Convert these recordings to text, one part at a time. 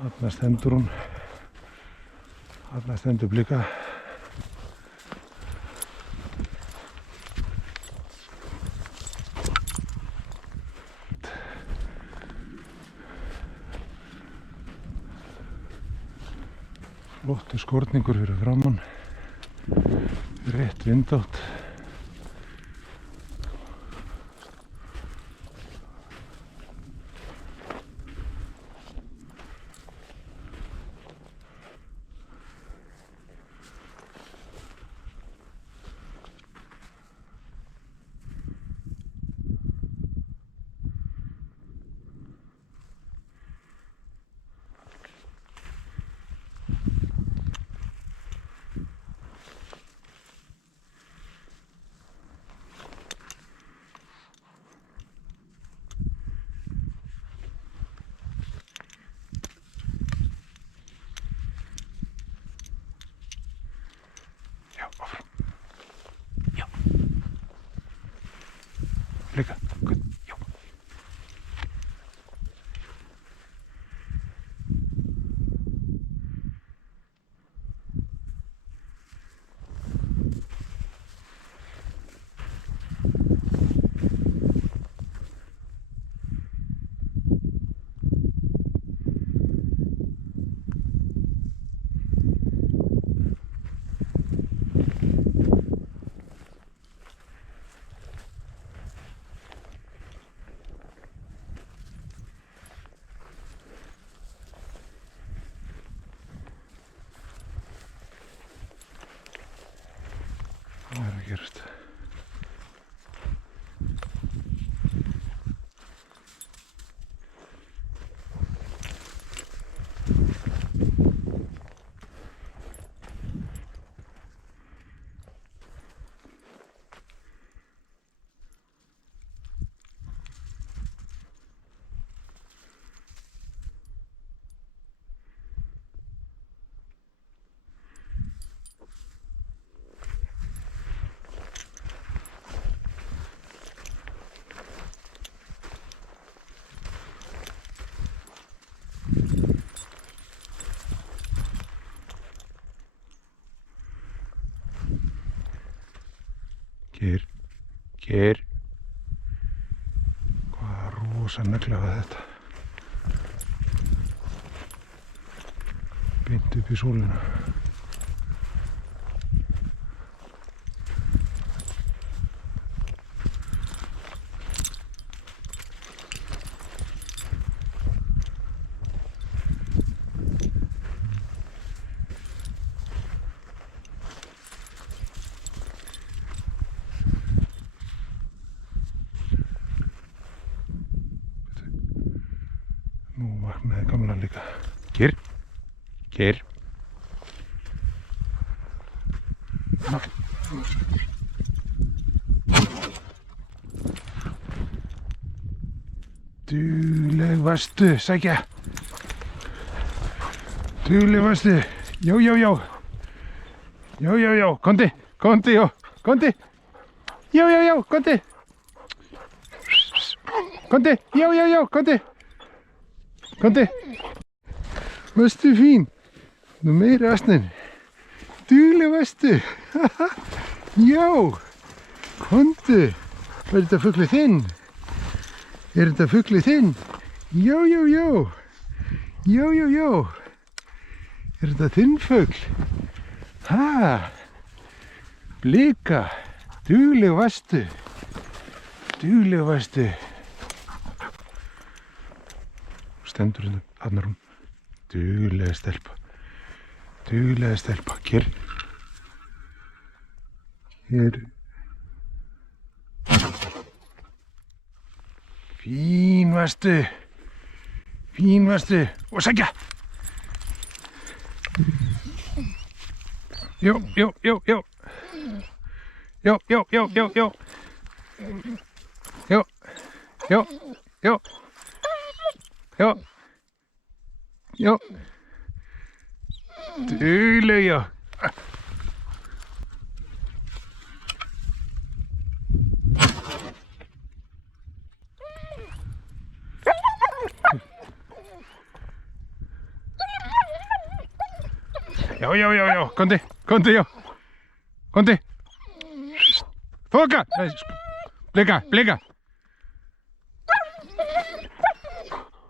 Þarna stendur hún. Þarna stendur Blika. Flottur skorningur fyrir framann. Rétt vindátt. Blika, good, já. Hvað að gerast? Geir. Hvaða rosa negla var þetta? Beint upp í sólina. Nú vaknaði gamla líka. Geir. Dugleg varstu, sækja. Dugleg varstu. Já. Komdu, já. Komdu. Já, komdu. Komdu, já, komdu. Komdu. Varstu fín? Nú meiri asnin. Dugleg varstu. Já. Komdu. Er þetta fuglið þinn? Er þetta fuglið þinn? Já. Er þetta þinn fugl? Ha? Blika. Dugleg varstu. Stendur hérna, þarna er hún. Duglega stelpa. Geir. Fín varstu. Og sækja. Já. Dugleg, já. Já, komdu, já. Komdu. Þoka.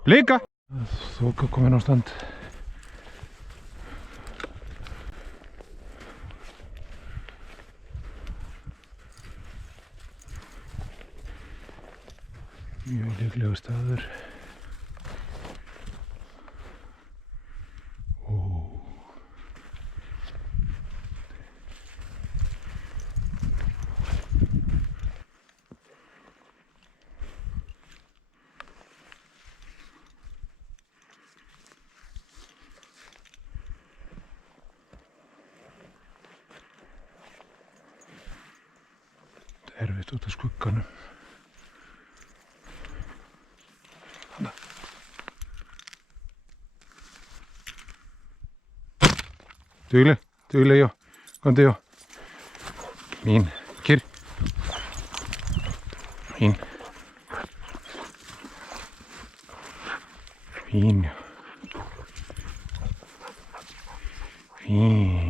Blika. Þoka komin á stand. Mjög líklegur staður. Erfitt út af skugganum. Þarna. Dugleg, já. Komdu, já. Mín, kyrr. Mín. Fín, já. Fín.